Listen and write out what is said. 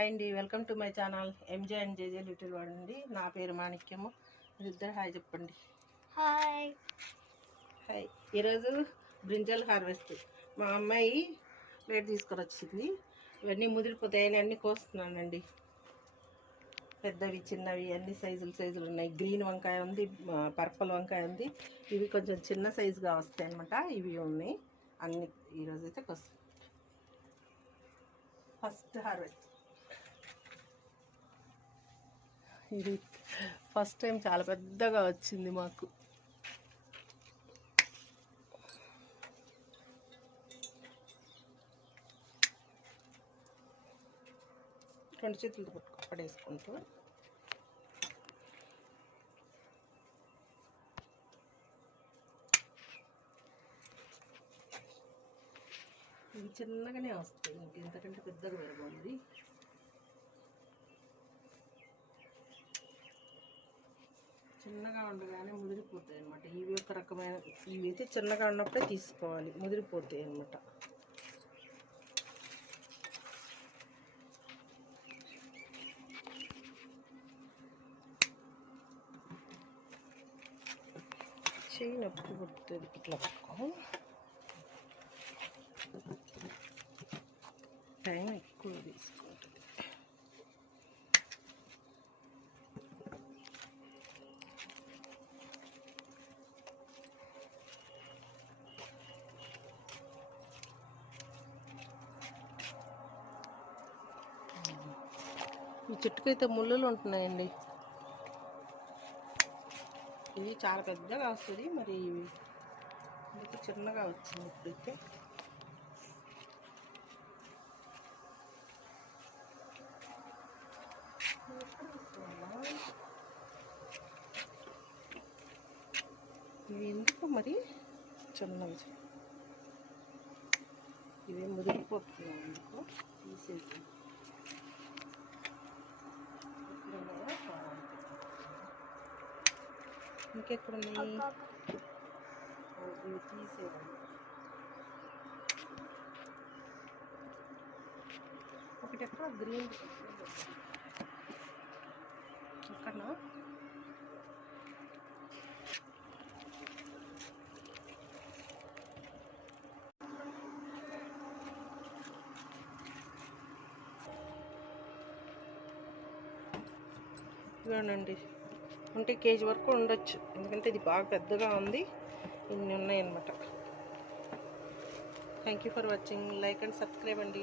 Hi అండి, welcome to my channel MJ and JJ little world అండి. నా పేరు మాణిక్యము. మీరిద్దరు హాయ్ చెప్పండి. హాయ్. హాయ్. ఈరోజు బ్రింజల్ హార్వెస్ట్ మా అమ్మాయి ప్లేట్ తీసుకొని వచ్చింది. ఇవన్నీ ముదిరిపోతాయని అన్నీ కోస్తున్నానండి. పెద్దవి చిన్నవి అన్ని సైజులు ఉన్నాయి. గ్రీన్ వంకాయ ఉంది, పర్పుల్ వంకాయ ఉంది. ఇవి కొంచెం చిన్న సైజుగా వస్తాయి అన్నమాట. ఇవి ఉన్నాయి అన్ని. ఈరోజు అయితే కోస్తాం. First harvest. ఇది ఫస్ట్ టైం చాలా పెద్దగా వచ్చింది మాకు. రెండు చేతులతో పడేసుకుంటూ ఇది చిన్నగానే వస్తుంది, ఇంకెంతకంటే పెద్దగా పెరగండి. చిన్నగా ఉండగానే ముదిరిపోతాయి అన్నమాట. ఇవి ఒక రకమైన, ఇవి అయితే చిన్నగా ఉన్నప్పుడే తీసుకోవాలి, ముదిరిపోతాయి అన్నమాట. చేయి నొప్పి పుడుతుంది. ఇట్లా పట్టుకో, టైం ఎక్కువ తీసుకుంటుంది. ఈ చెట్టుకైతే ముళ్ళులు ఉంటున్నాయండి. ఇది చాలా పెద్దగా వస్తుంది, మరి ఇది చిన్నగా వచ్చింది ఇప్పుడైతే. ఇవి ఎందుకు మరి చిన్నవి, ఇవి ముదిరిపోతున్నాయి, ఎందుకు తీసేసి ఇంకెక్కడున్నాయి ఇవి తీసేయాలి. ఒకటి ఎక్కడ గ్రీన్ ఎక్కడనా ఇవ్వనండి. ఉంటే కేజీ వరకు ఉండొచ్చు, ఎందుకంటే ఇది బాగా పెద్దగా ఉంది. ఇన్ని ఉన్నాయన్నమాట. Thank you for watching. Like and subscribe అండి.